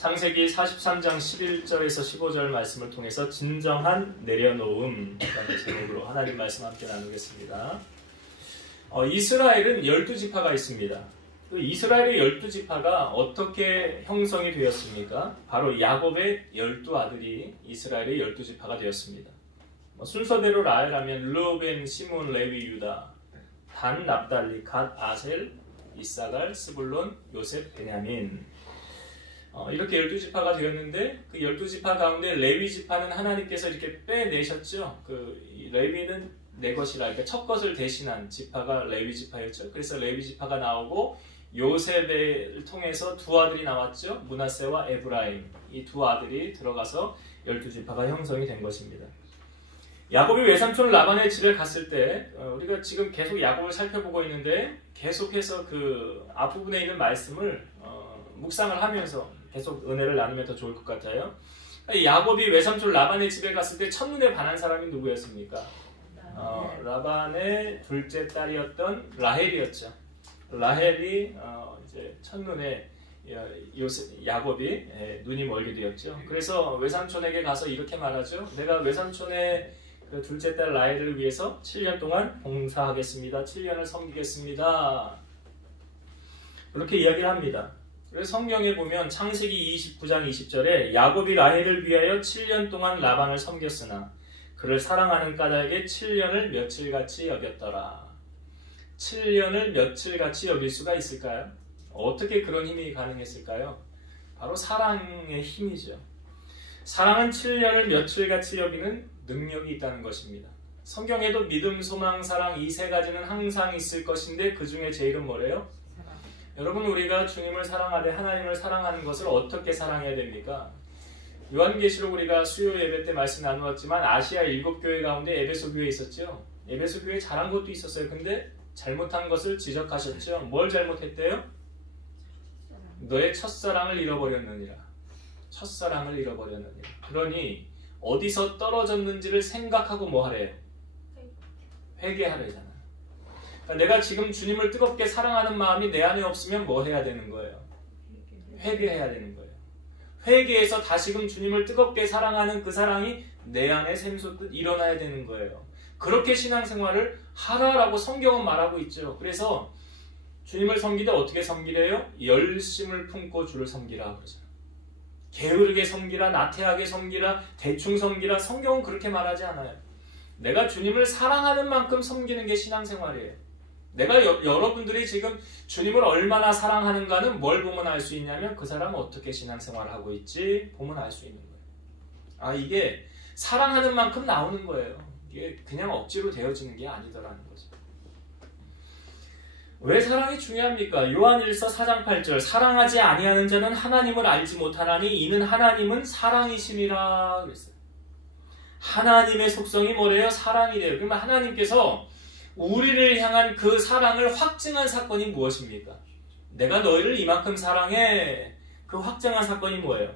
창세기 43장 11절에서 15절 말씀을 통해서 진정한 내려놓음이라는 제목으로 하나님 말씀 함께 나누겠습니다. 이스라엘은 12지파가 있습니다. 그 이스라엘의 12지파가 어떻게 형성이 되었습니까? 바로 야곱의 12아들이 이스라엘의 12지파가 되었습니다. 순서대로 라헬하면 르우벤, 시몬, 레위, 유다, 단, 납달리, 갓, 아셀, 이사갈, 스불론, 요셉, 베냐민, 이렇게 12지파가 되었는데 그 12지파 가운데 레위 지파는 하나님께서 이렇게 빼내셨죠. 그 레위는 내 것이라, 그러니까 첫 것을 대신한 지파가 레위 지파였죠. 그래서 레위 지파가 나오고 요셉을 통해서 두 아들이 나왔죠. 므낫세와 에브라임, 이 두 아들이 들어가서 12지파가 형성이 된 것입니다. 야곱이 외삼촌 라반의 집에 갔을 때 우리가 지금 계속 야곱을 살펴보고 있는데 계속해서 그 앞부분에 있는 말씀을 묵상을 하면서 계속 은혜를 나누면 더 좋을 것 같아요. 야곱이 외삼촌 라반의 집에 갔을 때 첫눈에 반한 사람이 누구였습니까? 라반의 둘째 딸이었던 라헬이었죠. 라헬이 이제 첫눈에 야곱이 눈이 멀게 되었죠. 그래서 외삼촌에게 가서 이렇게 말하죠. 내가 외삼촌의 그 둘째 딸 라헬을 위해서 7년 동안 봉사하겠습니다. 7년을 섬기겠습니다. 그렇게 이야기를 합니다. 그래서 성경에 보면 창세기 29장 20절에 야곱이 라헬을 위하여 7년 동안 라반을 섬겼으나 그를 사랑하는 까닭에 7년을 며칠같이 여겼더라. 7년을 며칠같이 여길 수가 있을까요? 어떻게 그런 힘이 가능했을까요? 바로 사랑의 힘이죠. 사랑은 7년을 며칠같이 여기는 능력이 있다는 것입니다. 성경에도 믿음, 소망, 사랑 이 세 가지는 항상 있을 것인데 그 중에 제일은 뭐래요? 여러분, 우리가 주님을 사랑하되 하나님을 사랑하는 것을 어떻게 사랑해야 됩니까? 요한계시록 우리가 수요 예배 때 말씀 나누었지만 아시아 7교회 가운데 에베소 교회 있었죠. 에베소 교회 잘한 것도 있었어요. 근데 잘못한 것을 지적하셨죠. 뭘 잘못했대요? 너의 첫사랑을 잃어버렸느니라. 첫사랑을 잃어버렸느니라. 그러니 어디서 떨어졌는지를 생각하고 뭐 하래요? 회개하래잖아. 내가 지금 주님을 뜨겁게 사랑하는 마음이 내 안에 없으면 뭐 해야 되는 거예요? 회개해야 되는 거예요. 회개해서 다시금 주님을 뜨겁게 사랑하는 그 사랑이 내 안에 샘솟듯 일어나야 되는 거예요. 그렇게 신앙생활을 하라라고 성경은 말하고 있죠. 그래서 주님을 섬기되 어떻게 섬기래요? 열심을 품고 주를 섬기라 그러잖아요. 게으르게 섬기라, 나태하게 섬기라, 대충 섬기라. 성경은 그렇게 말하지 않아요. 내가 주님을 사랑하는 만큼 섬기는 게 신앙생활이에요. 내가 여러분들이 지금 주님을 얼마나 사랑하는가는 뭘 보면 알 수 있냐면 그 사람은 어떻게 신앙생활을 하고 있지 보면 알 수 있는 거예요. 이게 사랑하는 만큼 나오는 거예요. 이게 그냥 억지로 되어지는 게 아니더라는 거죠. 왜 사랑이 중요합니까? 요한일서 4장 8절 사랑하지 아니하는 자는 하나님을 알지 못하나니 이는 하나님은 사랑이심이라 그랬어요. 하나님의 속성이 뭐래요? 사랑이래요. 그러면 하나님께서 우리를 향한 그 사랑을 확증한 사건이 무엇입니까? 내가 너희를 이만큼 사랑해. 그 확증한 사건이 뭐예요?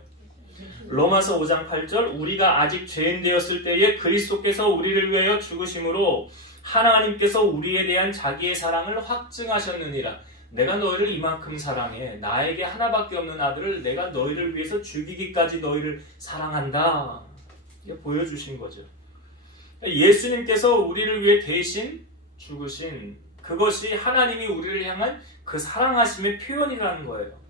로마서 5장 8절 우리가 아직 죄인 되었을 때에 그리스도께서 우리를 위하여 죽으심으로 하나님께서 우리에 대한 자기의 사랑을 확증하셨느니라. 내가 너희를 이만큼 사랑해. 나에게 하나밖에 없는 아들을 내가 너희를 위해서 죽이기까지 너희를 사랑한다. 이게 보여주신 거죠. 예수님께서 우리를 위해 대신 죽으신 그것이 하나님이 우리를 향한 그 사랑하심의 표현이라는 거예요.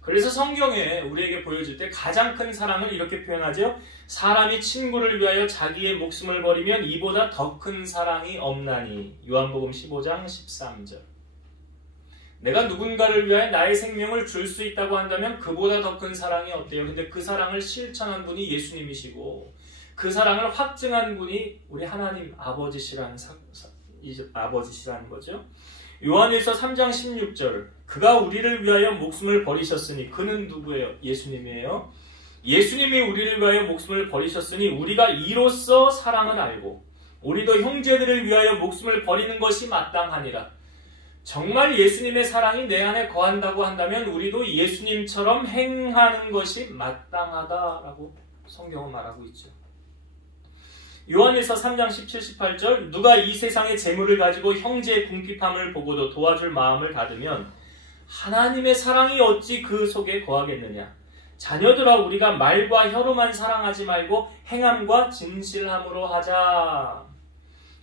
그래서 성경에 우리에게 보여줄 때 가장 큰 사랑을 이렇게 표현하죠. 사람이 친구를 위하여 자기의 목숨을 버리면 이보다 더 큰 사랑이 없나니. 요한복음 15장 13절. 내가 누군가를 위하여 나의 생명을 줄 수 있다고 한다면 그보다 더 큰 사랑이 없대요. 근데 그 사랑을 실천한 분이 예수님이시고 그 사랑을 확증한 분이 우리 하나님 아버지시라는 거죠. 요한일서 3장 16절 그가 우리를 위하여 목숨을 버리셨으니 그는 누구예요? 예수님이에요. 예수님이 우리를 위하여 목숨을 버리셨으니 우리가 이로써 사랑을 알고 우리도 형제들을 위하여 목숨을 버리는 것이 마땅하니라. 정말 예수님의 사랑이 내 안에 거한다고 한다면 우리도 예수님처럼 행하는 것이 마땅하다라고 성경은 말하고 있죠. 요한일서 3장 17, 18절 누가 이 세상의 재물을 가지고 형제의 궁핍함을 보고도 도와줄 마음을 닫으면 하나님의 사랑이 어찌 그 속에 거하겠느냐. 자녀들아 우리가 말과 혀로만 사랑하지 말고 행함과 진실함으로 하자.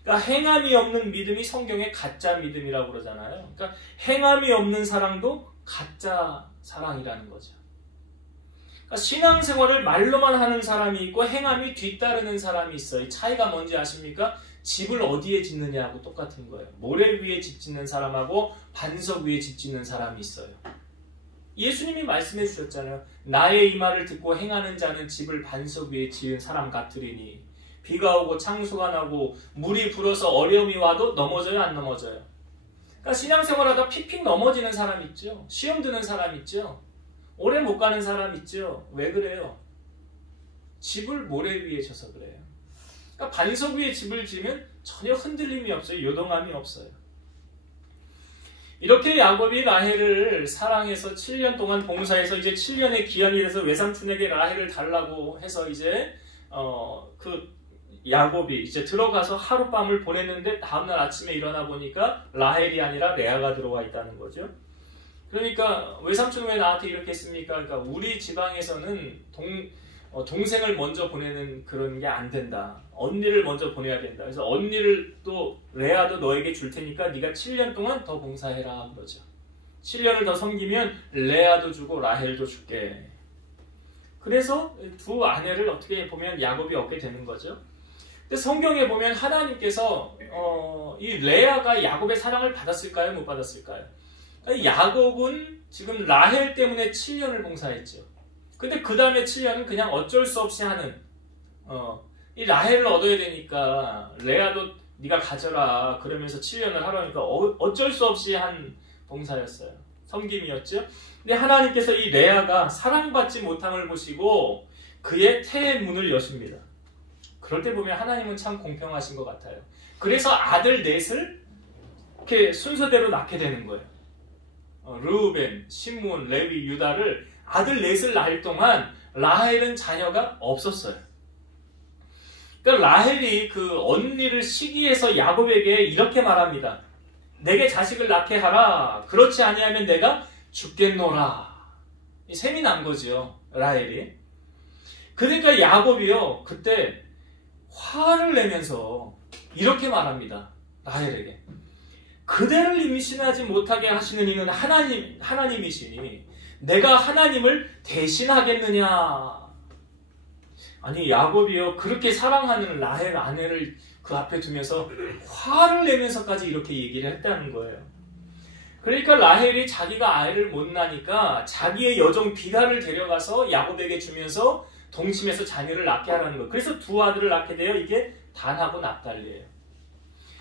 그러니까 행함이 없는 믿음이 성경에 가짜 믿음이라고 그러잖아요. 그러니까 행함이 없는 사랑도 가짜 사랑이라는 거죠. 그러니까 신앙생활을 말로만 하는 사람이 있고 행함이 뒤따르는 사람이 있어요. 이 차이가 뭔지 아십니까? 집을 어디에 짓느냐하고 똑같은 거예요. 모래 위에 집 짓는 사람하고 반석 위에 집 짓는 사람이 있어요. 예수님이 말씀해 주셨잖아요. 나의 이 말을 듣고 행하는 자는 집을 반석 위에 지은 사람 같으리니 비가 오고 창수가 나고 물이 불어서 어려움이 와도 넘어져요, 안 넘어져요? 그러니까 신앙생활하다 픽픽 넘어지는 사람 있죠. 시험 드는 사람 있죠. 오래 못 가는 사람 있죠. 왜 그래요? 집을 모래 위에 져서 그래요. 그러니까 반석 위에 집을 지으면 전혀 흔들림이 없어요. 요동함이 없어요. 이렇게 야곱이 라헬을 사랑해서 7년 동안 봉사해서 이제 7년의 기한이 돼서 외삼촌에게 라헬을 달라고 해서 이제 그 야곱이 이제 들어가서 하룻밤을 보냈는데 다음날 아침에 일어나 보니까 라헬이 아니라 레아가 들어와 있다는 거죠. 그러니까 외삼촌은 왜 나한테 이렇게 했습니까? 그러니까 우리 지방에서는 동생을 먼저 보내는 그런 게 안 된다. 언니를 먼저 보내야 된다. 그래서 언니를 또 레아도 너에게 줄 테니까 네가 7년 동안 더 봉사해라 그러죠. 7년을 더 섬기면 레아도 주고 라헬도 줄게. 그래서 두 아내를 어떻게 보면 야곱이 얻게 되는 거죠. 근데 성경에 보면 하나님께서 이 레아가 야곱의 사랑을 받았을까요? 못 받았을까요? 야곱은 지금 라헬 때문에 7년을 봉사했죠. 근데 그 다음에 7년은 그냥 어쩔 수 없이 하는 이 라헬을 얻어야 되니까 레아도 네가 가져라 그러면서 7년을 하라니까 어쩔 수 없이 한 봉사였어요. 섬김이었죠. 근데 하나님께서 이 레아가 사랑받지 못함을 보시고 그의 태의 문을 여십니다. 그럴 때 보면 하나님은 참 공평하신 것 같아요. 그래서 아들 넷을 이렇게 순서대로 낳게 되는 거예요. 르우벤, 시므온, 레위, 유다를 아들 넷을 낳을 동안 라헬은 자녀가 없었어요. 그러니까 라헬이 그 언니를 시기해서 야곱에게 이렇게 말합니다. 내게 자식을 낳게 하라. 그렇지 아니하면 내가 죽겠노라. 셈이 난 거지요. 라헬이. 그러니까 야곱이요. 그때 화를 내면서 이렇게 말합니다. 라헬에게. 그대를 임신하지 못하게 하시는 이는 하나님이시니 내가 하나님을 대신하겠느냐. 아니 야곱이요 그렇게 사랑하는 라헬 아내를 그 앞에 두면서 화를 내면서까지 이렇게 얘기를 했다는 거예요. 그러니까 라헬이 자기가 아이를 못 낳으니까 자기의 여종 비라를 데려가서 야곱에게 주면서 동침해서 자녀를 낳게 하라는 거예요. 그래서 두 아들을 낳게 돼요. 이게 단하고 납달리예요.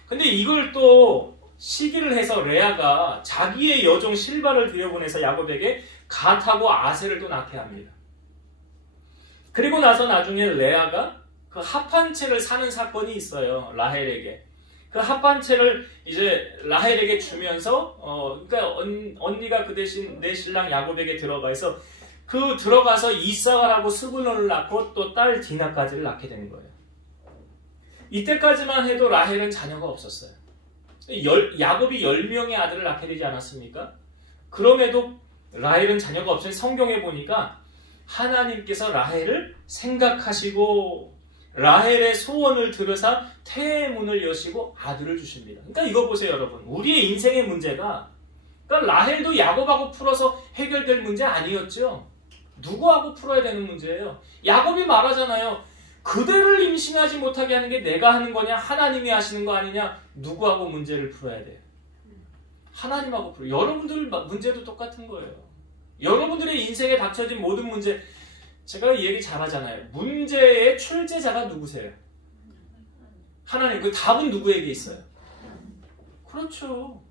근데 이걸 또 시기를 해서 레아가 자기의 여종 실바를 들여보내서 야곱에게 갓하고 아셀을 또 낳게 합니다. 그리고 나서 나중에 레아가 그 합한 채를 사는 사건이 있어요. 라헬에게. 그 합한 채를 이제 라헬에게 주면서 그러니까 언니가 그 대신 내 신랑 야곱에게 들어가서 그 들어가서 이사가라고 스불론을 낳고 또 딸 디나까지를 낳게 되는 거예요. 이때까지만 해도 라헬은 자녀가 없었어요. 야곱이 10명의 아들을 낳게 되지 않았습니까? 그럼에도 라헬은 자녀가 없어요. 성경에 보니까 하나님께서 라헬을 생각하시고 라헬의 소원을 들으사 태의 문을 여시고 아들을 주십니다. 그러니까 이거 보세요 여러분. 우리의 인생의 문제가 그러니까 라헬도 야곱하고 풀어서 해결될 문제 아니었죠. 누구하고 풀어야 되는 문제예요. 야곱이 말하잖아요. 그대를 임신하지 못하게 하는 게 내가 하는 거냐 하나님이 하시는 거 아니냐. 누구하고 문제를 풀어야 돼요. 하나님하고 풀어요. 여러분들 문제도 똑같은 거예요. 여러분들의 인생에 닥쳐진 모든 문제 제가 이 얘기 잘하잖아요. 문제의 출제자가 누구세요? 하나님. 그 답은 누구에게 있어요? 그렇죠.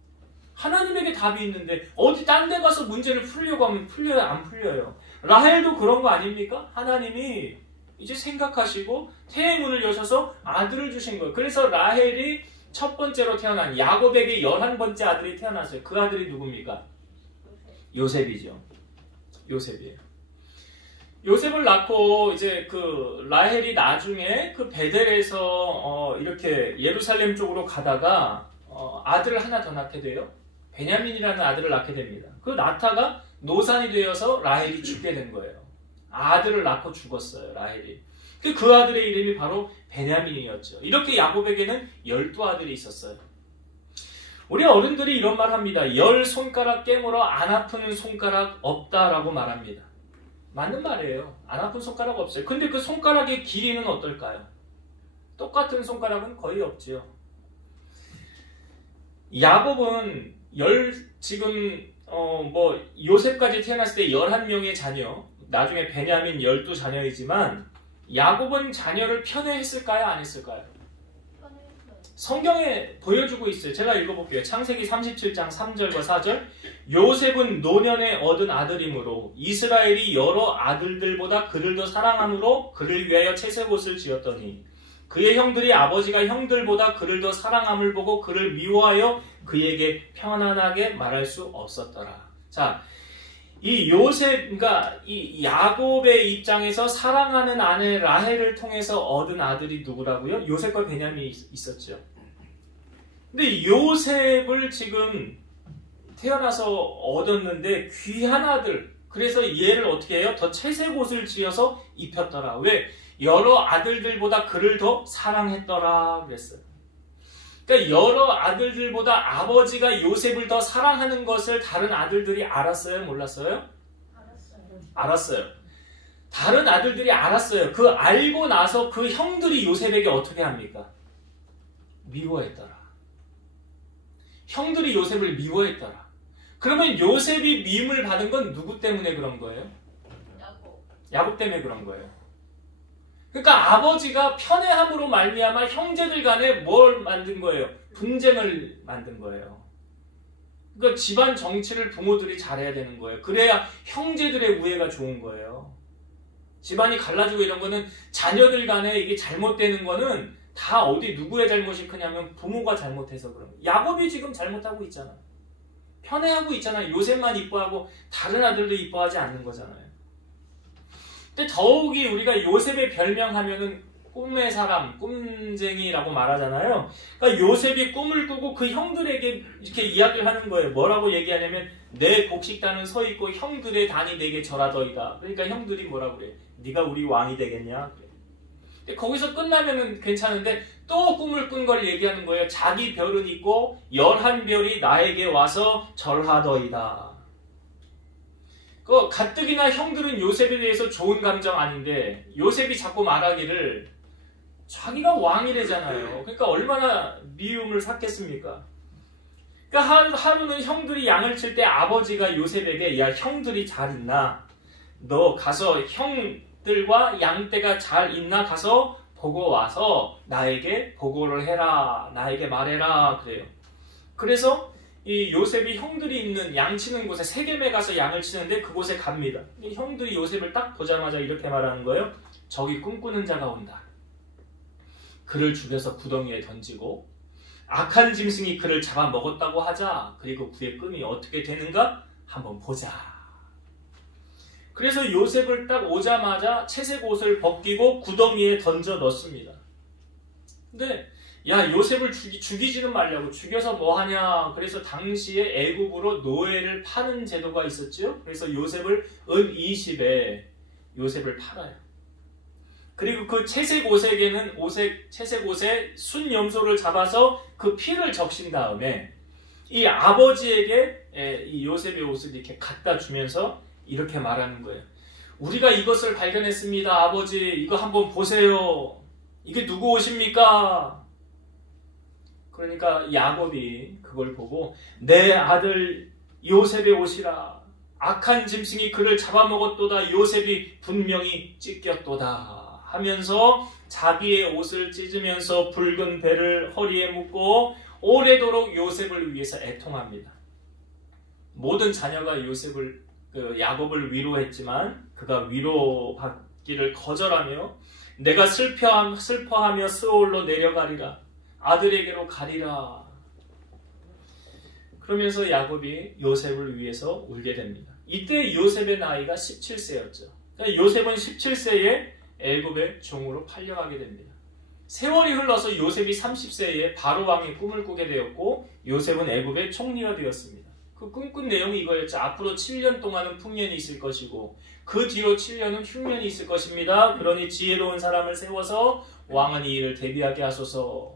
하나님에게 답이 있는데 어디 딴 데 가서 문제를 풀려고 하면 풀려요? 안 풀려요? 라헬도 그런 거 아닙니까? 하나님이 이제 생각하시고 태의 문을 여셔서 아들을 주신 거예요. 그래서 라헬이 첫 번째로 태어난 야곱에게 11번째 아들이 태어났어요. 그 아들이 누굽니까? 요셉이죠. 요셉이에요. 요셉을 낳고 이제 그 라헬이 나중에 그 베델에서 이렇게 예루살렘 쪽으로 가다가 아들을 하나 더 낳게 돼요. 베냐민이라는 아들을 낳게 됩니다. 그 낳다가 노산이 되어서 라헬이 죽게 된 거예요. 아들을 낳고 죽었어요, 라헬이. 그 아들의 이름이 바로 베냐민이었죠. 이렇게 야곱에게는 12아들이 있었어요. 우리 어른들이 이런 말 합니다. 10손가락 깨물어 안 아픈 손가락 없다라고 말합니다. 맞는 말이에요. 안 아픈 손가락 없어요. 근데 그 손가락의 길이는 어떨까요? 똑같은 손가락은 거의 없지요. 야곱은 지금 요셉까지 태어났을 때 11명의 자녀, 나중에 베냐민 12자녀이지만 야곱은 자녀를 편애했을까요? 안 했을까요? 성경에 보여주고 있어요. 제가 읽어볼게요. 창세기 37장 3절과 4절. 요셉은 노년에 얻은 아들이므로 이스라엘이 여러 아들들보다 그를 더 사랑함으로 그를 위하여 채색옷을 지었더니 그의 형들이 아버지가 형들보다 그를 더 사랑함을 보고 그를 미워하여 그에게 편안하게 말할 수 없었더라. 자, 이 요셉, 그러니까 이 야곱의 입장에서 사랑하는 아내 라헬을 통해서 얻은 아들이 누구라고요? 요셉과 베냐민이 있었죠. 근데 요셉을 지금 태어나서 얻었는데 귀한 아들, 그래서 얘를 어떻게 해요? 더 채색 옷을 지어서 입혔더라. 왜? 여러 아들들보다 그를 더 사랑했더라 그랬어요. 그러니까 여러 아들들보다 아버지가 요셉을 더 사랑하는 것을 다른 아들들이 알았어요? 몰랐어요? 알았어요. 다른 아들들이 알았어요. 그 알고 나서 그 형들이 요셉에게 어떻게 합니까? 미워했더라. 형들이 요셉을 미워했더라. 그러면 요셉이 미움을 받은 건 누구 때문에 그런 거예요? 야곱 때문에 그런 거예요. 그러니까 아버지가 편애함으로 말미암아 형제들 간에 뭘 만든 거예요? 분쟁을 만든 거예요. 그러니까 집안 정치를 부모들이 잘해야 되는 거예요. 그래야 형제들의 우애가 좋은 거예요. 집안이 갈라지고 이런 거는 자녀들 간에 이게 잘못되는 거는 다 어디 누구의 잘못이 크냐면 부모가 잘못해서 그런 거예요. 야곱이 지금 잘못하고 있잖아요. 편애하고 있잖아요. 요셉만 이뻐하고 다른 아들도 이뻐하지 않는 거잖아요. 근데 더욱이 우리가 요셉의 별명하면은 꿈의 사람, 꿈쟁이라고 말하잖아요. 그러니까 요셉이 꿈을 꾸고 그 형들에게 이렇게 이야기를 하는 거예요. 뭐라고 얘기하냐면 내 곡식단은 서 있고 형들의 단이 내게 절하더이다. 그러니까 형들이 뭐라고 그래? 네가 우리 왕이 되겠냐? 근데 거기서 끝나면은 괜찮은데 또 꿈을 꾼 걸 얘기하는 거예요. 자기 별은 있고 11별이 나에게 와서 절하더이다. 가뜩이나 형들은 요셉에 대해서 좋은 감정 아닌데 요셉이 자꾸 말하기를 자기가 왕이래잖아요. 그러니까 얼마나 미움을 샀겠습니까? 그러니까 하루는 형들이 양을 칠 때 아버지가 요셉에게 야 형들이 잘 있나? 너 가서 형들과 양떼가 잘 있나? 가서 보고 와서 나에게 보고를 해라. 나에게 말해라. 그래요. 그래서 이 요셉이 형들이 있는 양 치는 곳에 세겜에 가서 양을 치는데 그곳에 갑니다. 이 형들이 요셉을 딱 보자마자 이렇게 말하는 거예요. 저기 꿈꾸는 자가 온다. 그를 죽여서 구덩이에 던지고 악한 짐승이 그를 잡아먹었다고 하자. 그리고 그의 끔이 어떻게 되는가 한번 보자. 그래서 요셉을 딱 오자마자 채색 옷을 벗기고 구덩이에 던져 넣습니다. 근데 야 요셉을 죽이지는 말라고. 죽여서 뭐하냐. 그래서 당시에 애국으로 노예를 파는 제도가 있었죠. 그래서 요셉을 은 20에 요셉을 팔아요. 그리고 그 채색 옷에게는 채색 옷에 순염소를 잡아서 그 피를 적신 다음에 이 아버지에게 이 요셉의 옷을 이렇게 갖다 주면서 이렇게 말하는 거예요. 우리가 이것을 발견했습니다. 아버지 이거 한번 보세요. 이게 누구 옷입니까? 그러니까 야곱이 그걸 보고 내 아들 요셉의 옷이라. 악한 짐승이 그를 잡아먹었도다. 요셉이 분명히 찢겼도다. 하면서 자기의 옷을 찢으면서 붉은 배를 허리에 묶고 오래도록 요셉을 위해서 애통합니다. 모든 자녀가 야곱을 위로했지만 그가 위로받기를 거절하며 내가 슬퍼하며 스올로 내려가리라. 아들에게로 가리라. 그러면서 야곱이 요셉을 위해서 울게 됩니다. 이때 요셉의 나이가 17세였죠. 그러니까 요셉은 17세에 애굽의 종으로 팔려가게 됩니다. 세월이 흘러서 요셉이 30세에 바로 왕의 꿈을 꾸게 되었고 요셉은 애굽의 총리가 되었습니다. 그 꿈꾼 내용이 이거였죠. 앞으로 7년 동안은 풍년이 있을 것이고 그 뒤로 7년은 흉년이 있을 것입니다. 그러니 지혜로운 사람을 세워서 왕은 이 일을 대비하게 하소서.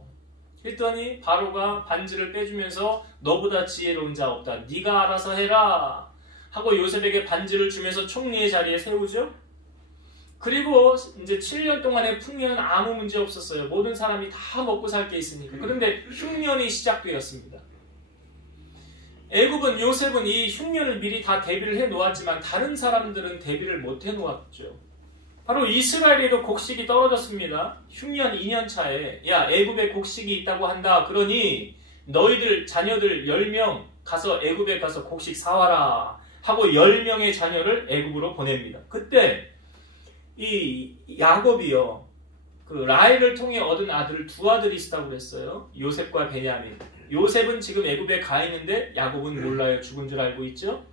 했더니 바로가 반지를 빼주면서 너보다 지혜로운 자 없다. 네가 알아서 해라 하고 요셉에게 반지를 주면서 총리의 자리에 세우죠. 그리고 이제 7년 동안의 풍년은 아무 문제 없었어요. 모든 사람이 다 먹고 살 게 있으니까. 그런데 흉년이 시작되었습니다. 애굽은 요셉은 이 흉년을 미리 다 대비를 해 놓았지만 다른 사람들은 대비를 못 해 놓았죠. 바로 이스라엘에도 곡식이 떨어졌습니다. 흉년 2년 차에 야 애굽에 곡식이 있다고 한다. 그러니 너희들 자녀들 10명 가서 애굽에 가서 곡식 사와라 하고 10명의 자녀를 애굽으로 보냅니다. 그때 이 야곱이요, 그 라헬을 통해 얻은 아들을 두 아들이 있다고 그랬어요. 요셉과 베냐민. 요셉은 지금 애굽에 가 있는데 야곱은 몰라요. 죽은 줄 알고 있죠.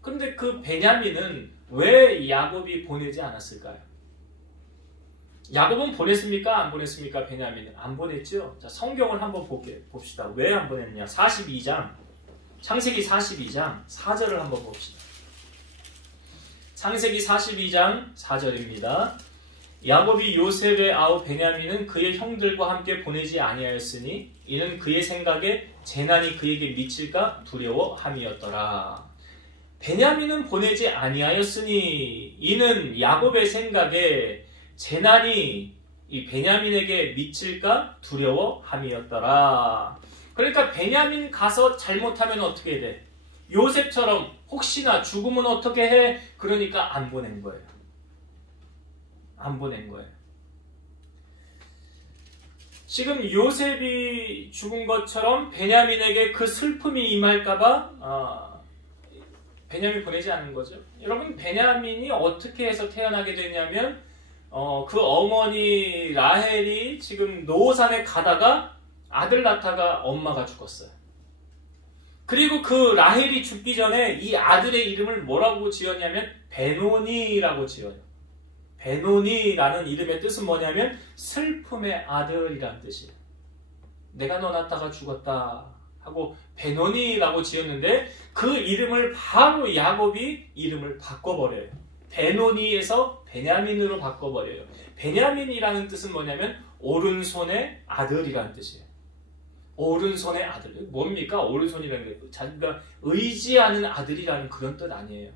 그런데 그 베냐민은 왜 야곱이 보내지 않았을까요? 야곱은 보냈습니까? 안 보냈습니까? 베냐민은 안 보냈죠. 자, 성경을 한번 봅시다. 왜 안 보냈냐? 42장, 창세기 42장 4절을 한번 봅시다. 창세기 42장 4절입니다. 야곱이 요셉의 아우 베냐민은 그의 형들과 함께 보내지 아니하였으니 이는 그의 생각에 재난이 그에게 미칠까 두려워함이었더라. 베냐민은 보내지 아니하였으니 이는 야곱의 생각에 재난이 이 베냐민에게 미칠까 두려워함이었더라. 그러니까 베냐민 가서 잘못하면 어떻게 돼? 요셉처럼 혹시나 죽으면 어떻게 해? 그러니까 안 보낸 거예요. 안 보낸 거예요. 지금 요셉이 죽은 것처럼 베냐민에게 그 슬픔이 임할까봐 베냐민 보내지 않은 거죠. 여러분, 베냐민이 어떻게 해서 태어나게 됐냐면 그 어머니 라헬이 지금 노산에 가다가 아들 낳다가 엄마가 죽었어요. 그리고 그 라헬이 죽기 전에 이 아들의 이름을 뭐라고 지었냐면 베노니라고 지어요. 베노니라는 이름의 뜻은 뭐냐면 슬픔의 아들이라는 뜻이에요. 내가 너 낳다가 죽었다 하고 베노니라고 지었는데 그 이름을 바로 야곱이 이름을 바꿔버려요. 베노니에서 베냐민으로 바꿔버려요. 베냐민이라는 뜻은 뭐냐면 오른손의 아들이라는 뜻이에요. 오른손의 아들. 뭡니까? 오른손이라는 게 자기가 의지하는 아들이라는 그런 뜻 아니에요.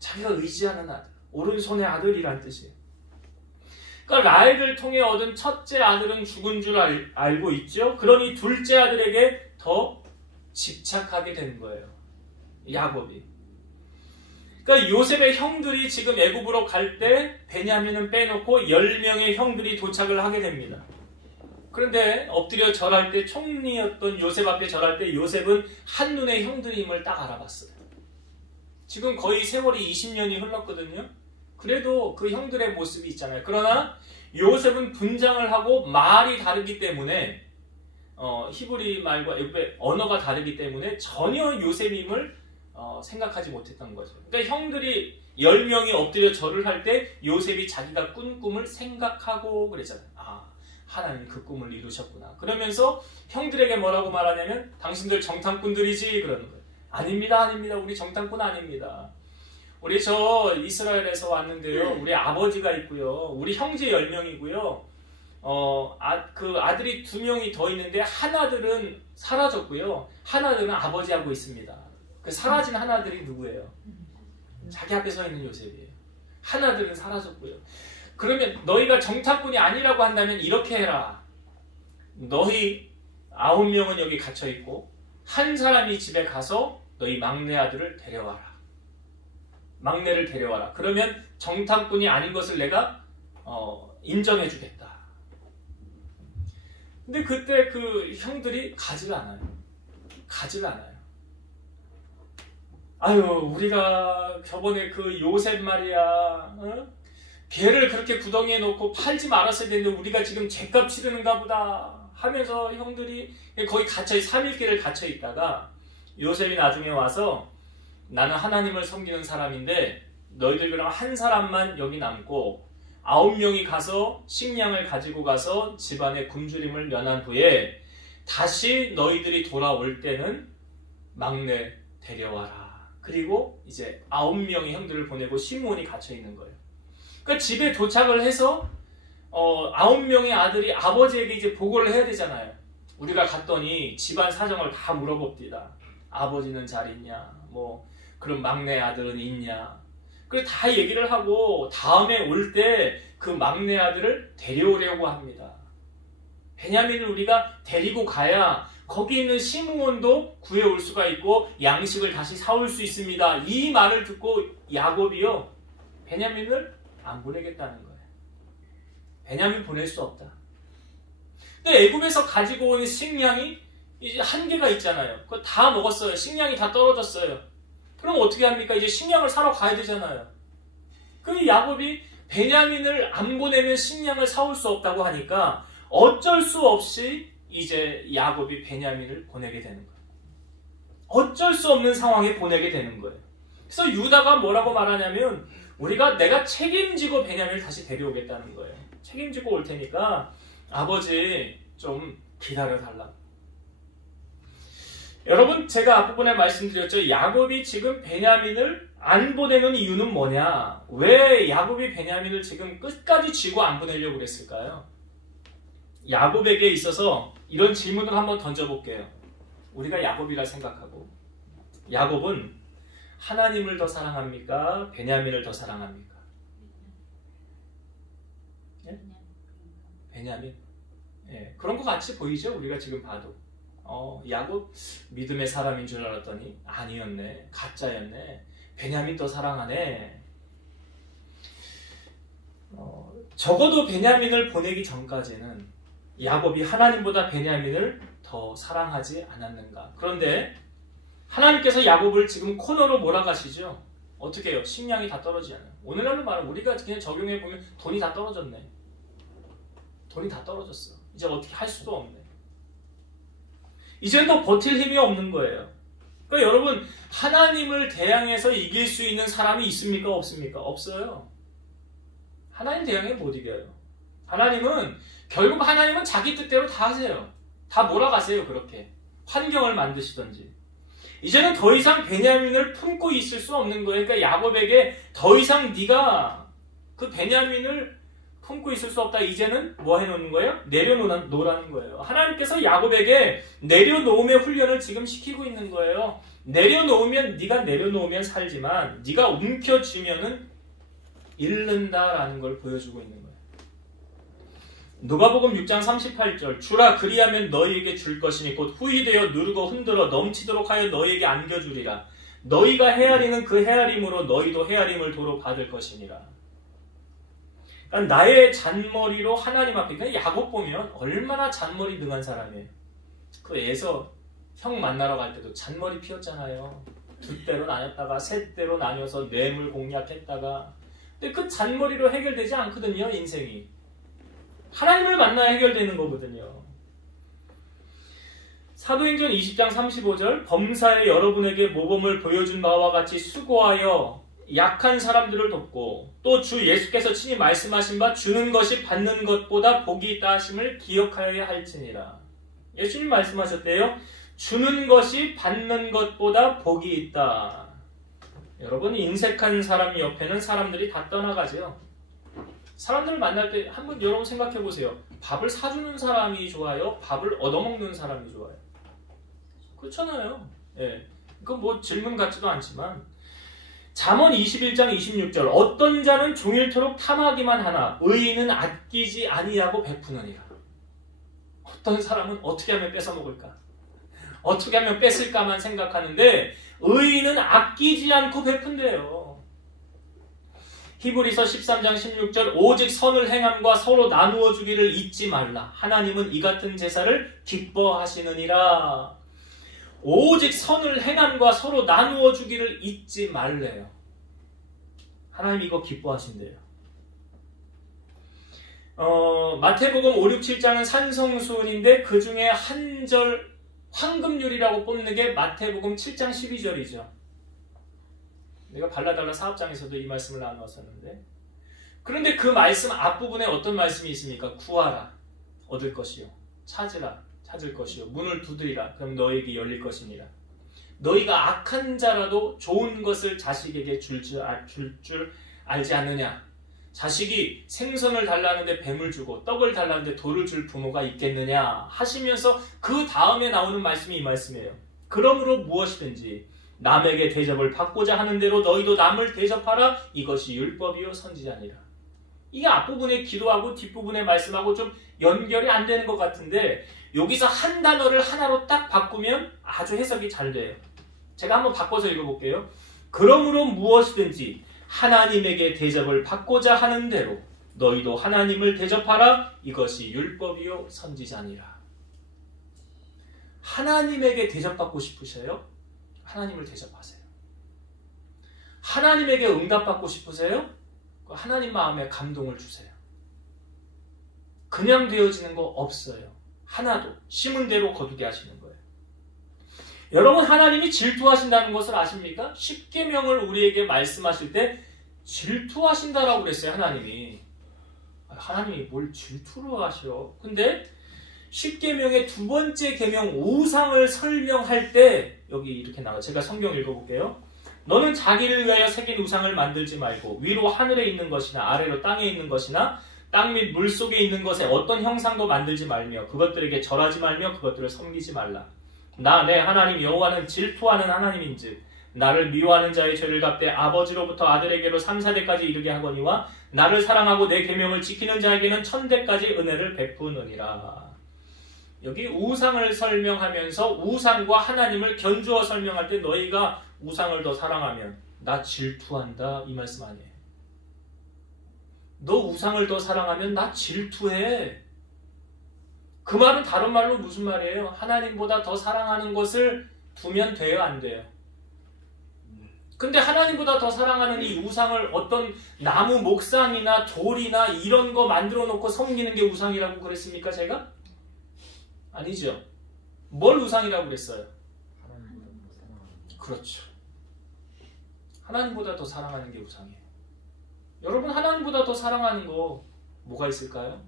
자기가 의지하는 아들. 오른손의 아들이라는 뜻이에요. 그러니까 라헬을 통해 얻은 첫째 아들은 죽은 줄 알고 있죠. 그러니 둘째 아들에게 더 집착하게 된 거예요. 야곱이. 그러니까 요셉의 형들이 지금 애굽으로 갈 때 베냐민은 빼놓고 10명의 형들이 도착을 하게 됩니다. 그런데 엎드려 절할 때 총리였던 요셉 앞에 절할 때 요셉은 한눈에 형들임을 딱 알아봤어요. 지금 거의 세월이 20년이 흘렀거든요. 그래도 그 형들의 모습이 있잖아요. 그러나 요셉은 분장을 하고 말이 다르기 때문에 히브리 말과 애굽의 언어가 다르기 때문에 전혀 요셉임을 생각하지 못했던 거죠. 그러니까 형들이 10명이 엎드려 절을 할 때 요셉이 자기가 꾼 꿈을 생각하고 그랬잖아요. 하나님 그 꿈을 이루셨구나. 그러면서 형들에게 뭐라고 말하냐면 당신들 정탐꾼들이지 그러는 거예요. 아닙니다. 우리 정탐꾼 아닙니다. 우리 저 이스라엘에서 왔는데요. 우리 아버지가 있고요. 우리 형제 10명이고요. 그 아들이 2명이 더 있는데 한 아들은 사라졌고요. 한 아들은 아버지하고 있습니다. 그 사라진 한 아들이 누구예요? 자기 앞에 서 있는 요셉이에요. 한 아들은 사라졌고요. 그러면 너희가 정탐꾼이 아니라고 한다면 이렇게 해라. 너희 9명은 여기 갇혀있고 한 사람이 집에 가서 너희 막내 아들을 데려와라. 막내를 데려와라. 그러면 정탐꾼이 아닌 것을 내가 인정해주겠다. 근데 그때 그 형들이 가지를 않아요. 아유, 우리가 저번에 그 요셉 말이야. 걔를 그렇게 구덩이에 놓고 팔지 말았어야 되는데 우리가 지금 죗값 치르는가 보다 하면서 형들이 거기 3일길을 갇혀있다가 요셉이 나중에 와서 나는 하나님을 섬기는 사람인데 너희들 그럼 한 사람만 여기 남고 9명이 가서 식량을 가지고 가서 집안의 굶주림을 면한 후에 다시 너희들이 돌아올 때는 막내 데려와라. 그리고 이제 9명의 형들을 보내고 시므온이 갇혀 있는 거예요. 그러니까 집에 도착을 해서 9명의 아들이 아버지에게 이제 보고를 해야 되잖아요. 우리가 갔더니 집안 사정을 다 물어봅니다. 아버지는 잘 있냐? 뭐 그럼 막내 아들은 있냐? 그래서 다 얘기를 하고 다음에 올 때 그 막내 아들을 데려오려고 합니다. 베냐민을 우리가 데리고 가야 거기 있는 시므온도 구해올 수가 있고 양식을 다시 사올 수 있습니다. 이 말을 듣고 야곱이요, 베냐민을 안 보내겠다는 거예요. 베냐민 보낼 수 없다. 근데 애굽에서 가지고 온 식량이 이제 한계가 있잖아요. 그거 다 먹었어요. 식량이 다 떨어졌어요. 그럼 어떻게 합니까? 이제 식량을 사러 가야 되잖아요. 그럼 야곱이 베냐민을 안 보내면 식량을 사올 수 없다고 하니까 어쩔 수 없이 이제 야곱이 베냐민을 보내게 되는 거예요. 어쩔 수 없는 상황에 보내게 되는 거예요. 그래서 유다가 뭐라고 말하냐면 내가 책임지고 베냐민을 다시 데려오겠다는 거예요. 책임지고 올 테니까 아버지 좀 기다려달라. 여러분, 제가 앞부분에 말씀드렸죠. 야곱이 지금 베냐민을 안 보내는 이유는 뭐냐? 왜 야곱이 베냐민을 지금 끝까지 쥐고 안 보내려고 그랬을까요? 야곱에게 있어서 이런 질문을 한번 던져볼게요. 우리가 야곱이라 생각하고, 야곱은 하나님을 더 사랑합니까? 베냐민을 더 사랑합니까? 예? 베냐민. 예, 그런 것 같이 보이죠? 우리가 지금 봐도. 야곱 믿음의 사람인 줄 알았더니 아니었네. 가짜였네. 베냐민 더 사랑하네. 적어도 베냐민을 보내기 전까지는 야곱이 하나님보다 베냐민을 더 사랑하지 않았는가. 그런데 하나님께서 야곱을 지금 코너로 몰아가시죠. 어떻게 해요? 식량이 다 떨어지잖아요. 오늘날로 말하면 우리가 그냥 적용해보면 돈이 다 떨어졌네. 돈이 다 떨어졌어. 이제 어떻게 할 수도 없네. 이제는 더 버틸 힘이 없는 거예요. 그러니까 여러분, 하나님을 대항해서 이길 수 있는 사람이 있습니까? 없습니까? 없어요. 하나님 대항해 못 이겨요. 결국 하나님은 자기 뜻대로 다 하세요. 다 몰아가세요. 그렇게 환경을 만드시던지. 이제는 더 이상 베냐민을 품고 있을 수 없는 거예요. 그러니까 야곱에게 더 이상 네가 그 베냐민을 품고 있을 수 없다. 이제는 뭐 해놓는 거예요? 내려놓으라는 거예요. 하나님께서 야곱에게 내려놓음의 훈련을 지금 시키고 있는 거예요. 네가 내려놓으면 살지만 네가 움켜쥐면은 잃는다라는 걸 보여주고 있는 거예요. 누가복음 6장 38절 주라 그리하면 너희에게 줄 것이니 곧 후히되어 누르고 흔들어 넘치도록 하여 너희에게 안겨주리라. 너희가 헤아리는 그 헤아림으로 너희도 헤아림을 도로 받을 것이니라. 그러니까 나의 잔머리로 하나님 앞에, 그러니까 야곱 보면 얼마나 잔머리 능한 사람이에요. 그 애서 형 만나러 갈 때도 잔머리 피웠잖아요. 2대로 나눴다가 3대로 나뉘어서 뇌물 공략했다가. 근데 그 잔머리로 해결되지 않거든요, 인생이. 하나님을 만나야 해결되는 거거든요. 사도행전 20장 35절 범사에 여러분에게 모범을 보여준 바와 같이 수고하여 약한 사람들을 돕고 또 주 예수께서 친히 말씀하신 바 주는 것이 받는 것보다 복이 있다 하심을 기억하여야 할지니라. 예수님 말씀하셨대요. 주는 것이 받는 것보다 복이 있다. 여러분, 인색한 사람 옆에는 사람들이 다 떠나가죠. 사람들을 만날 때 한번 여러분 생각해 보세요. 밥을 사주는 사람이 좋아요? 밥을 얻어먹는 사람이 좋아요? 그렇잖아요. 예. 그건 뭐 질문 같지도 않지만 잠언 21장 26절 어떤 자는 종일토록 탐하기만 하나 의인은 아끼지 아니하고 베푸느니라. 어떤 사람은 어떻게 하면 뺏어먹을까? 어떻게 하면 뺏을까만 생각하는데 의인은 아끼지 않고 베푼대요. 히브리서 13장 16절 오직 선을 행함과 서로 나누어 주기를 잊지 말라. 하나님은 이 같은 제사를 기뻐하시느니라. 오직 선을 행함과 서로 나누어 주기를 잊지 말래요. 하나님 이거 기뻐하신대요. 마태복음 5, 6, 7장은 산성수훈인데 그 중에 한 절 황금률이라고 뽑는 게 마태복음 7장 12절이죠. 내가 발라달라 사업장에서도 이 말씀을 나누었었는데, 그런데 그 말씀 앞부분에 어떤 말씀이 있습니까? 구하라, 얻을 것이요. 찾으라, 찾을 것이요. 문을 두드리라, 그럼 너에게 열릴 것이니라. 너희가 악한 자라도 좋은 것을 자식에게 줄 줄 알지 않느냐? 자식이 생선을 달라는데 뱀을 주고 떡을 달라는데 돌을 줄 부모가 있겠느냐? 하시면서 그 다음에 나오는 말씀이 이 말씀이에요. 그러므로 무엇이든지 남에게 대접을 받고자 하는 대로 너희도 남을 대접하라. 이것이 율법이요 선지자니라. 이게 앞부분의 기도하고 뒷부분의 말씀하고 좀 연결이 안 되는 것 같은데 여기서 한 단어를 하나로 딱 바꾸면 아주 해석이 잘 돼요. 제가 한번 바꿔서 읽어볼게요. 그러므로 무엇이든지 하나님에게 대접을 받고자 하는 대로 너희도 하나님을 대접하라. 이것이 율법이요 선지자니라. 하나님에게 대접받고 싶으세요? 하나님을 대접하세요. 하나님에게 응답받고 싶으세요? 하나님 마음에 감동을 주세요. 그냥 되어지는 거 없어요. 하나도 심은 대로 거두게 하시는 거예요. 여러분, 하나님이 질투하신다는 것을 아십니까? 십계명을 우리에게 말씀하실 때 질투하신다라고 그랬어요. 하나님이. 하나님이 뭘 질투로 하셔? 근데 십계명의 두 번째 계명 우상을 설명할 때 여기 이렇게 나와요. 제가 성경 읽어볼게요. 너는 자기를 위하여 새긴 우상을 만들지 말고 위로 하늘에 있는 것이나 아래로 땅에 있는 것이나 땅 및 물속에 있는 것에 어떤 형상도 만들지 말며 그것들에게 절하지 말며 그것들을 섬기지 말라. 나 내 하나님 여호와는 질투하는 하나님인즉 나를 미워하는 자의 죄를 갚되 아버지로부터 아들에게로 3,4대까지 이르게 하거니와 나를 사랑하고 내 계명을 지키는 자에게는 1,000대까지 은혜를 베푸느니라. 여기 우상을 설명하면서 우상과 하나님을 견주어 설명할 때 너희가 우상을 더 사랑하면 나 질투한다 이 말씀 아니에요. 너 우상을 더 사랑하면 나 질투해. 그 말은 다른 말로 무슨 말이에요? 하나님보다 더 사랑하는 것을 두면 돼요, 안 돼요? 근데 하나님보다 더 사랑하는 이 우상을 어떤 나무 목상이나 돌이나 이런 거 만들어 놓고 섬기는 게 우상이라고 그랬습니까, 제가? 아니죠. 뭘 우상이라고 그랬어요? 그렇죠. 하나님보다 더 사랑하는 게 우상이에요. 여러분, 하나님보다 더 사랑하는 거 뭐가 있을까요?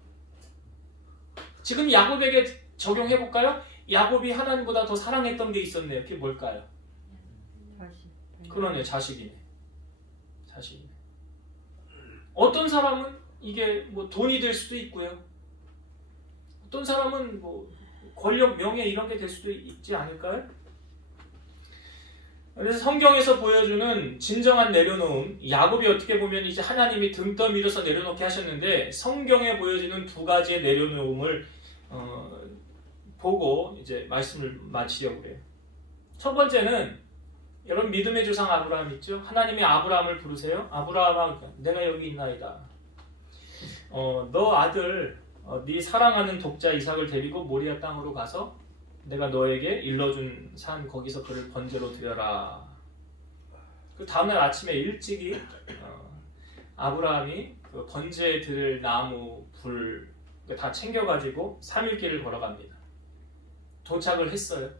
지금 야곱에게 적용해볼까요? 야곱이 하나님보다 더 사랑했던 게 있었네요. 그게 뭘까요? 그러네, 자식이네. 자식이네. 어떤 사람은 이게 뭐 돈이 될 수도 있고요. 어떤 사람은 뭐 권력, 명예 이런 게 될 수도 있지 않을까요? 그래서 성경에서 보여주는 진정한 내려놓음, 야곱이 어떻게 보면 이제 하나님이 등 떠밀어서 내려놓게 하셨는데 성경에 보여주는 두 가지의 내려놓음을 보고 이제 말씀을 마치려고 해요. 첫 번째는 여러분 믿음의 조상 아브라함 있죠? 하나님이 아브라함을 부르세요. 아브라함아, 내가 여기 있나이다. 너 아들, 네 사랑하는 독자 이삭을 데리고 모리아 땅으로 가서 내가 너에게 일러준 산 거기서 그를 번제로 드려라. 그 다음날 아침에 일찍이 아브라함이 그 번제에 드릴 나무 불 다 챙겨가지고 3일길을 걸어갑니다. 도착을 했어요.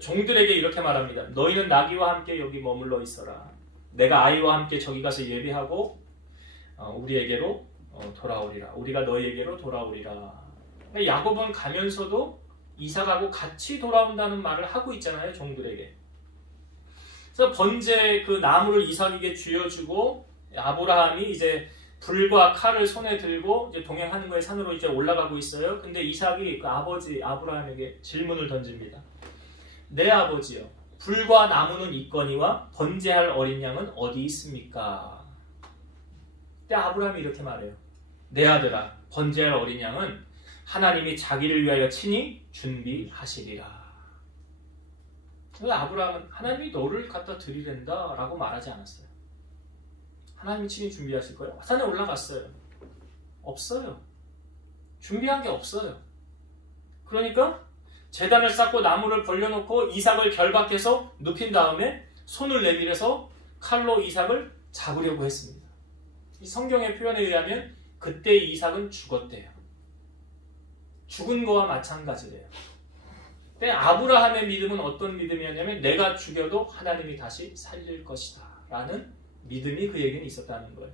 종들에게 이렇게 말합니다. 너희는 나귀와 함께 여기 머물러 있어라. 내가 아이와 함께 저기 가서 예배하고 우리에게로 돌아오리라. 우리가 너희에게로 돌아오리라. 야곱은 가면서도 이삭하고 같이 돌아온다는 말을 하고 있잖아요. 종들에게. 그래서 번제 그 나무를 이삭에게 쥐어주고 아브라함이 이제 불과 칼을 손에 들고 이제 동행하는 거에 산으로 이제 올라가고 있어요. 근데 이삭이 그 아버지 아브라함에게 질문을 던집니다. 내 아버지여, 불과 나무는 있거니와 번제할 어린 양은 어디 있습니까? 그때 아브라함이 이렇게 말해요. 내 아들아, 번제할 어린 양은 하나님이 자기를 위하여 친히 준비하시리라. 아브라함은 하나님이 너를 갖다 드리랜다 라고 말하지 않았어요. 하나님이 친히 준비하실 거예요. 산에 올라갔어요. 없어요. 준비한 게 없어요. 그러니까 제단을 쌓고 나무를 벌려놓고 이삭을 결박해서 눕힌 다음에 손을 내밀어서 칼로 이삭을 잡으려고 했습니다. 이 성경의 표현에 의하면 그때 이삭은 죽었대요. 죽은 거와 마찬가지래요. 근데 아브라함의 믿음은 어떤 믿음이었냐면 내가 죽여도 하나님이 다시 살릴 것이다 라는 믿음이 그에게는 있었다는 거예요.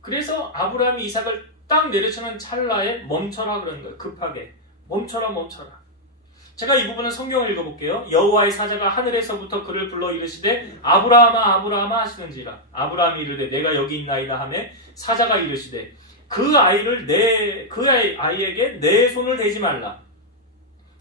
그래서 아브라함이 이삭을 딱 내려치는 찰나에 멈춰라 그러는 거예요. 급하게 멈춰라 멈춰라. 제가 이 부분은 성경을 읽어볼게요. 여호와의 사자가 하늘에서부터 그를 불러 이르시되 아브라함아 아브라함아 하시는지라. 아브라함이 이르되 내가 여기 있나이다 하매 사자가 이르시되 그 아이에게 내 손을 대지 말라.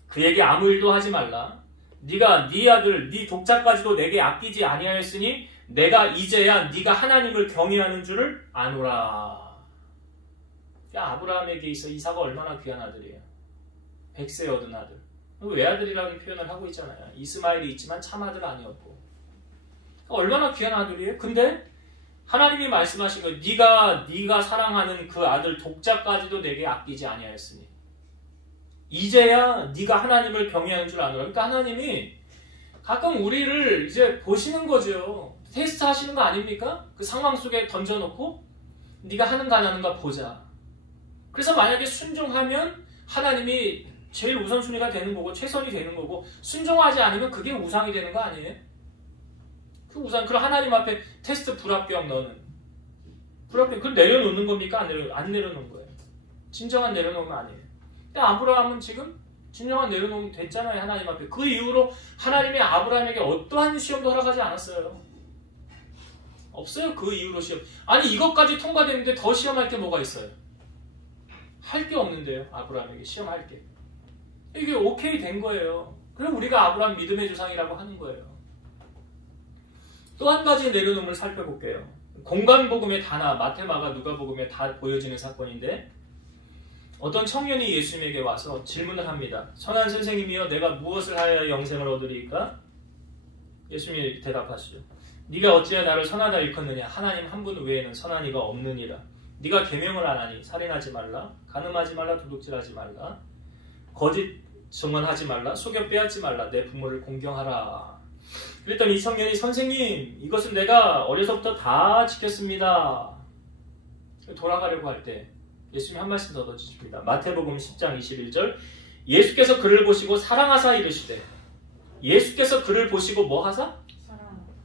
그에게 아무 일도 하지 말라. 네가 네 아들 네 독자까지도 내게 아끼지 아니하였으니 내가 이제야 네가 하나님을 경외하는 줄을 아노라. 아브라함에게 있어 이삭은 얼마나 귀한 아들이에요. 100세 얻은 아들. 외아들이라는 표현을 하고 있잖아요. 이스마엘이 있지만 참 아들 아니었고. 얼마나 귀한 아들이에요. 근데 하나님이 말씀하신 거 네가 사랑하는 그 아들 독자까지도 내게 아끼지 아니하였으니 이제야 네가 하나님을 경외하는 줄 아노라. 그러니까 하나님이 가끔 우리를 이제 보시는 거죠. 테스트 하시는 거 아닙니까? 그 상황 속에 던져놓고 네가 하는가 안 하는가 보자. 그래서 만약에 순종하면 하나님이 제일 우선순위가 되는 거고 최선이 되는 거고, 순종하지 않으면 그게 우상이 되는 거 아니에요? 그 우상, 그럼 하나님 앞에 테스트 불합격. 너는 불합격. 그걸 내려놓는 겁니까? 안 내려놓은 거예요. 진정한 내려놓으면 아니에요. 근데 아브라함은 지금 진정한 내려놓으면 됐잖아요. 하나님 앞에. 그 이후로 하나님이 아브라함에게 어떠한 시험도 허락하지 않았어요. 없어요. 그 이후로 시험. 아니 이것까지 통과됐는데 더 시험할 게 뭐가 있어요? 할 게 없는데요. 아브라함에게 시험할 게. 이게 오케이 된 거예요. 그럼 우리가 아브라함 믿음의 조상이라고 하는 거예요. 또 한 가지 내려놓음을 살펴볼게요. 공간복음의 다나 마태마가 누가복음에 다 보여지는 사건인데, 어떤 청년이 예수님에게 와서 질문을 합니다. 선한 선생님이여, 내가 무엇을 하여야 영생을 얻으리까? 예수님이 대답하시죠. 네가 어찌하여 나를 선하다 일컫느냐? 하나님 한 분 외에는 선한 이가 없느니라. 네가 계명을 안 하니 살인하지 말라, 간음하지 말라, 도둑질하지 말라, 거짓 증언하지 말라, 속여 빼앗지 말라, 내 부모를 공경하라. 그랬더니 이 청년이 선생님, 이것은 내가 어려서부터 다 지켰습니다. 돌아가려고 할 때 예수님이 한 말씀 더 던지십니다. 마태복음 10장 21절. 예수께서 그를 보시고 사랑하사 이르시되. 예수께서 그를 보시고 뭐 하사?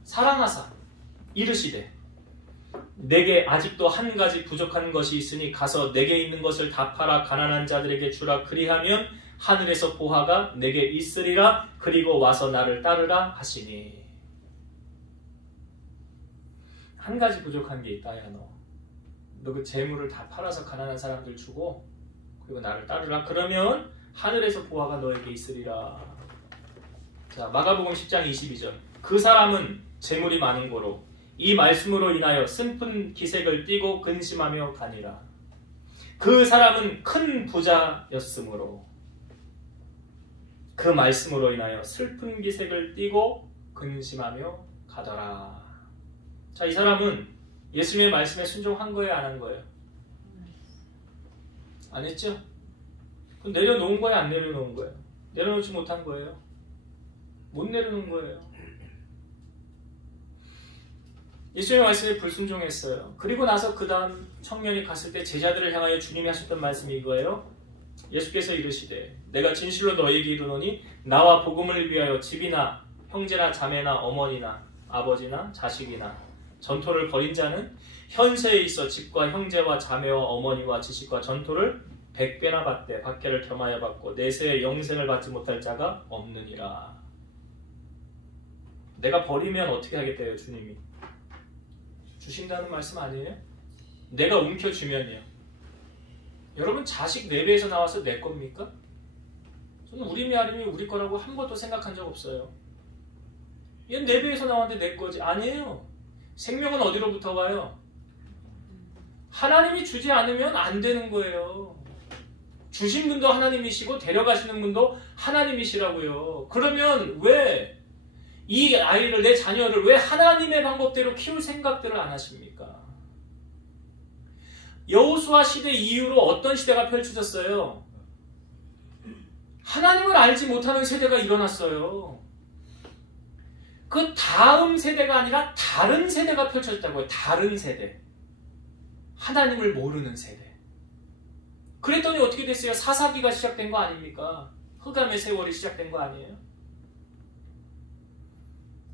사랑하사 이르시되 내게 아직도 한 가지 부족한 것이 있으니 가서 내게 있는 것을 다 팔아 가난한 자들에게 주라. 그리하면 하늘에서 보화가 내게 있으리라. 그리고 와서 나를 따르라 하시니. 한 가지 부족한 게 있다. 야 너 그 재물을 다 팔아서 가난한 사람들 주고 그리고 나를 따르라. 그러면 하늘에서 보화가 너에게 있으리라. 자, 마가복음 10장 22절. 그 사람은 재물이 많은 고로 이 말씀으로 인하여 슬픈 기색을 띠고 근심하며 가니라. 그 사람은 큰 부자였으므로 그 말씀으로 인하여 슬픈 기색을 띠고 근심하며 가더라. 자, 이 사람은 예수님의 말씀에 순종한 거예요, 안 한 거예요? 안 했죠? 그럼 내려놓은 거예요, 안 내려놓은 거예요? 내려놓지 못한 거예요? 못 내려놓은 거예요. 예수님의 말씀에 불순종했어요. 그리고 나서 그 다음 청년이 갔을 때 제자들을 향하여 주님이 하셨던 말씀이 이거예요. 예수께서 이르시되 내가 진실로 너에게 이르노니 나와 복음을 위하여 집이나 형제나 자매나 어머니나 아버지나 자식이나 전토를 벌인 자는 현세에 있어 집과 형제와 자매와 어머니와 지식과 전토를 100배나 받되 박해를 겸하여 받고 내세에 영생을 받지 못할 자가 없느니라. 내가 버리면 어떻게 하겠대요, 주님이? 주신다는 말씀 아니에요? 내가 움켜쥐면요. 여러분, 자식 내 배에서 나와서 내 겁니까? 저는 우리 메아림이 우리 거라고 한 번도 생각한 적 없어요. 얘는 내 배에서 나왔는데 내 거지. 아니에요. 생명은 어디로부터 와요? 하나님이 주지 않으면 안 되는 거예요. 주신 분도 하나님이시고 데려가시는 분도 하나님이시라고요. 그러면 왜 이 아이를, 내 자녀를 왜 하나님의 방법대로 키울 생각들을 안 하십니까? 여호수아 시대 이후로 어떤 시대가 펼쳐졌어요? 하나님을 알지 못하는 세대가 일어났어요. 그 다음 세대가 아니라 다른 세대가 펼쳐졌다고요. 다른 세대. 하나님을 모르는 세대. 그랬더니 어떻게 됐어요? 사사기가 시작된 거 아닙니까? 흑암의 세월이 시작된 거 아니에요?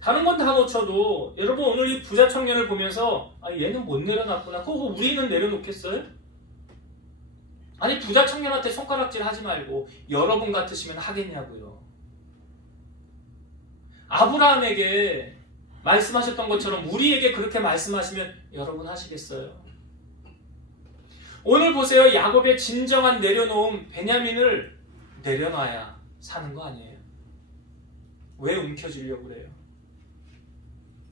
다른 건 다 놓쳐도 여러분 오늘 이 부자 청년을 보면서 얘는 못 내려놨구나. 그거 우리는 내려놓겠어요? 아니 부자 청년한테 손가락질 하지 말고 여러분 같으시면 하겠냐고요. 아브라함에게 말씀하셨던 것처럼 우리에게 그렇게 말씀하시면 여러분 하시겠어요? 오늘 보세요. 야곱의 진정한 내려놓음, 베냐민을 내려놔야 사는 거 아니에요? 왜 움켜쥐려고 그래요?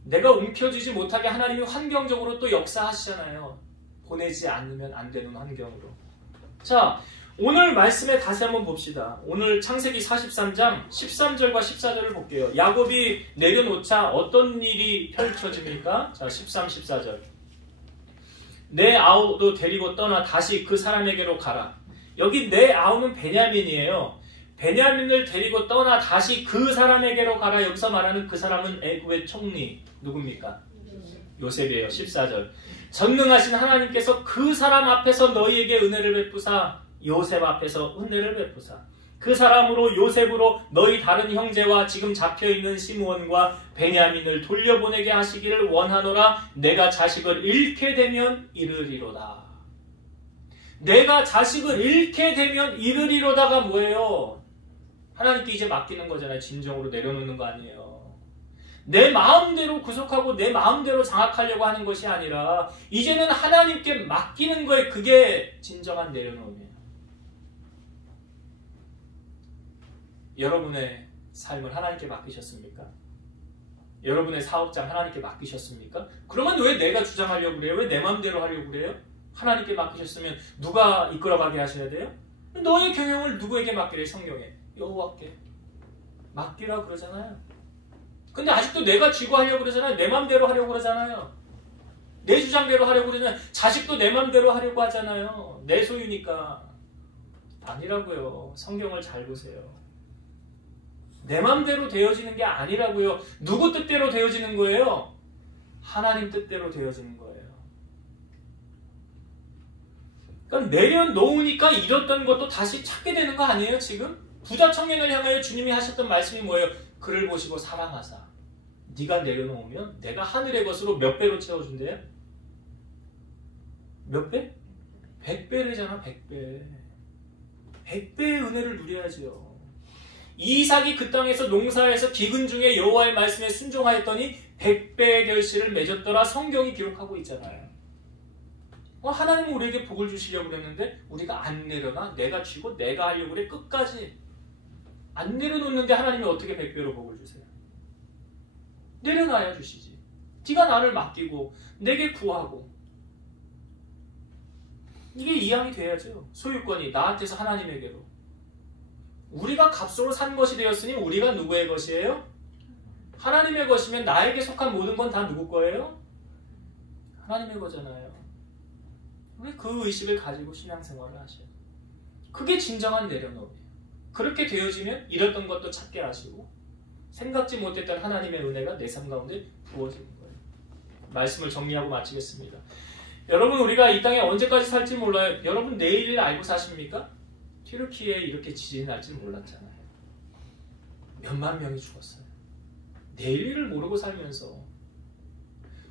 내가 움켜쥐지 못하게 하나님이 환경적으로 또 역사하시잖아요. 보내지 않으면 안 되는 환경으로. 자, 오늘 말씀에 다시 한번 봅시다. 오늘 창세기 43장 13절과 14절을 볼게요. 야곱이 내려놓자 어떤 일이 펼쳐집니까? 자, 13, 14절. 내 아우도 데리고 떠나 다시 그 사람에게로 가라. 여기 내 아우는 베냐민이에요. 베냐민을 데리고 떠나 다시 그 사람에게로 가라. 여기서 말하는 그 사람은 애굽의 총리 누굽니까? 요셉이에요. 14절. 전능하신 하나님께서 그 사람 앞에서 너희에게 은혜를 베푸사 요셉 앞에서 은혜를 베푸사 그 사람으로 요셉으로 너희 다른 형제와 지금 잡혀있는 시므온과 베냐민을 돌려보내게 하시기를 원하노라. 내가 자식을 잃게 되면 이르리로다. 내가 자식을 잃게 되면 이르리로다가 뭐예요? 하나님께 이제 맡기는 거잖아요. 진정으로 내려놓는 거 아니에요. 내 마음대로 구속하고 내 마음대로 장악하려고 하는 것이 아니라 이제는 하나님께 맡기는 거에 그게 진정한 내려놓음이에요. 여러분의 삶을 하나님께 맡기셨습니까? 여러분의 사업장 하나님께 맡기셨습니까? 그러면 왜 내가 주장하려고 그래요? 왜 내 마음대로 하려고 그래요? 하나님께 맡기셨으면 누가 이끌어가게 하셔야 돼요? 너의 경영을 누구에게 맡기래? 성령에. 여호와께 맡기라 그러잖아요. 근데 아직도 내가 쥐고 하려고 그러잖아요. 내 맘대로 하려고 그러잖아요. 내 주장대로 하려고 그러잖아요. 자식도 내 맘대로 하려고 하잖아요. 내 소유니까. 아니라고요. 성경을 잘 보세요. 내 맘대로 되어지는 게 아니라고요. 누구 뜻대로 되어지는 거예요? 하나님 뜻대로 되어지는 거예요. 그러니까 내려놓으니까 잃었던 것도 다시 찾게 되는 거 아니에요, 지금? 부자 청년을 향하여 주님이 하셨던 말씀이 뭐예요? 그를 보시고 사랑하사. 네가 내려놓으면 내가 하늘의 것으로 몇 배로 채워준대요? 몇 배? 100배래잖아, 100배. 100배의 은혜를 누려야지요. 이삭이 그 땅에서 농사해서 기근 중에 여호와의 말씀에 순종하였더니 100배의 결실을 맺었더라. 성경이 기록하고 있잖아요. 하나님은 우리에게 복을 주시려고 그랬는데 우리가 안 내려놔. 내가 쥐고 내가 하려고 그래. 끝까지 안 내려놓는데 하나님이 어떻게 100배로 복을 주세요? 내려놔야 주시지. 네가 나를 맡기고 내게 구하고 이게 이양이 돼야죠. 소유권이 나한테서 하나님에게로. 우리가 값으로 산 것이 되었으니 우리가 누구의 것이에요? 하나님의 것이면 나에게 속한 모든 건 다 누구 거예요? 하나님의 거잖아요. 우리 그 의식을 가지고 신앙생활을 하셔요. 그게 진정한 내려놓음이에요. 그렇게 되어지면 잃었던 것도 찾게 하시고 생각지 못했던 하나님의 은혜가 내 삶 가운데 부어지는 거예요. 말씀을 정리하고 마치겠습니다. 여러분, 우리가 이 땅에 언제까지 살지 몰라요. 여러분 내일을 알고 사십니까? 튀르키예에 이렇게 지진이 날 줄 몰랐잖아요. 몇만 명이 죽었어요. 내일을 모르고 살면서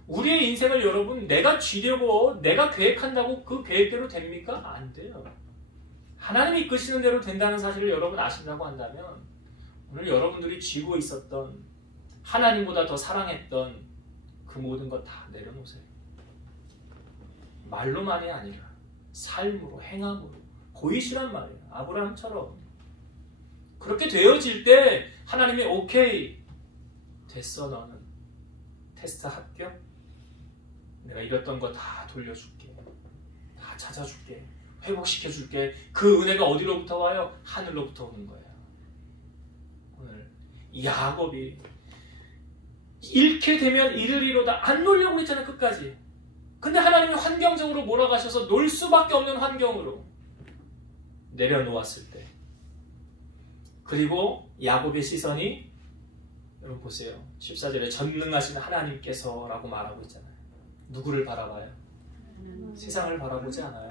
우리의 인생을 여러분 내가 쥐려고 내가 계획한다고 그 계획대로 됩니까? 안 돼요. 하나님이 이끄시는 대로 된다는 사실을 여러분 아신다고 한다면 오늘 여러분들이 쥐고 있었던 하나님보다 더 사랑했던 그 모든 것 다 내려놓으세요. 말로만이 아니라 삶으로, 행함으로 보이시란 말이에요. 아브라함처럼. 그렇게 되어질 때 하나님이 오케이 됐어. 너는 테스트 합격. 내가 잃었던 거 다 돌려줄게. 다 찾아줄게. 회복시켜줄게. 그 은혜가 어디로부터 와요? 하늘로부터 오는 거예요. 오늘 야곱이 잃게 되면 이르리로다. 안 놀려고 했잖아요. 끝까지. 근데 하나님이 환경적으로 몰아가셔서 놀 수밖에 없는 환경으로 내려놓았을 때, 그리고 야곱의 시선이 여러분 보세요. 14절에 전능하신 하나님께서 라고 말하고 있잖아요. 누구를 바라봐요? 세상을 바라보지 않아요.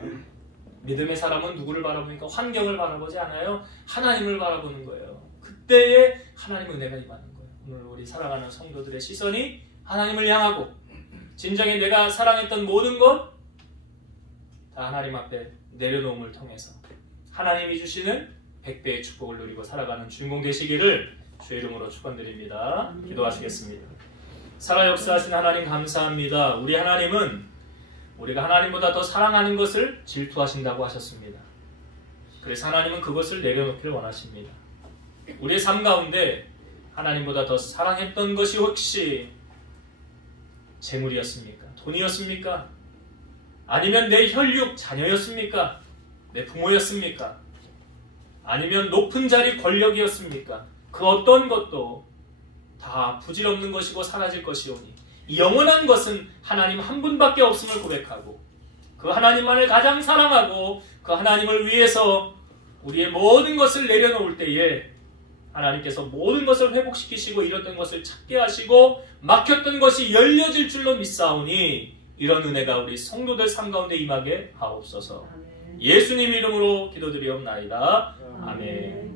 믿음의 사람은 누구를 바라보니까 환경을 바라보지 않아요. 하나님을 바라보는 거예요. 그때에 하나님 은혜가 임하는 거예요. 오늘 우리 살아가는 성도들의 시선이 하나님을 향하고 진정에 내가 사랑했던 모든 것 다 하나님 앞에 내려놓음을 통해서 하나님이 주시는 100배의 축복을 누리고 살아가는 주인공 되시기를 주의 이름으로 축원드립니다. 기도하시겠습니다. 살아 역사하신 하나님 감사합니다. 우리 하나님은 우리가 하나님보다 더 사랑하는 것을 질투하신다고 하셨습니다. 그래서 하나님은 그것을 내려놓기를 원하십니다. 우리의 삶 가운데 하나님보다 더 사랑했던 것이 혹시 재물이었습니까? 돈이었습니까? 아니면 내 혈육 자녀였습니까? 내 부모였습니까? 아니면 높은 자리 권력이었습니까? 그 어떤 것도 다 부질없는 것이고 사라질 것이오니 이 영원한 것은 하나님 한 분밖에 없음을 고백하고 그 하나님만을 가장 사랑하고 그 하나님을 위해서 우리의 모든 것을 내려놓을 때에 하나님께서 모든 것을 회복시키시고 잃었던 것을 찾게 하시고 막혔던 것이 열려질 줄로 믿사오니 이런 은혜가 우리 성도들 삶 가운데 임하게 하옵소서. 예수님 이름으로 기도드리옵나이다. 아멘.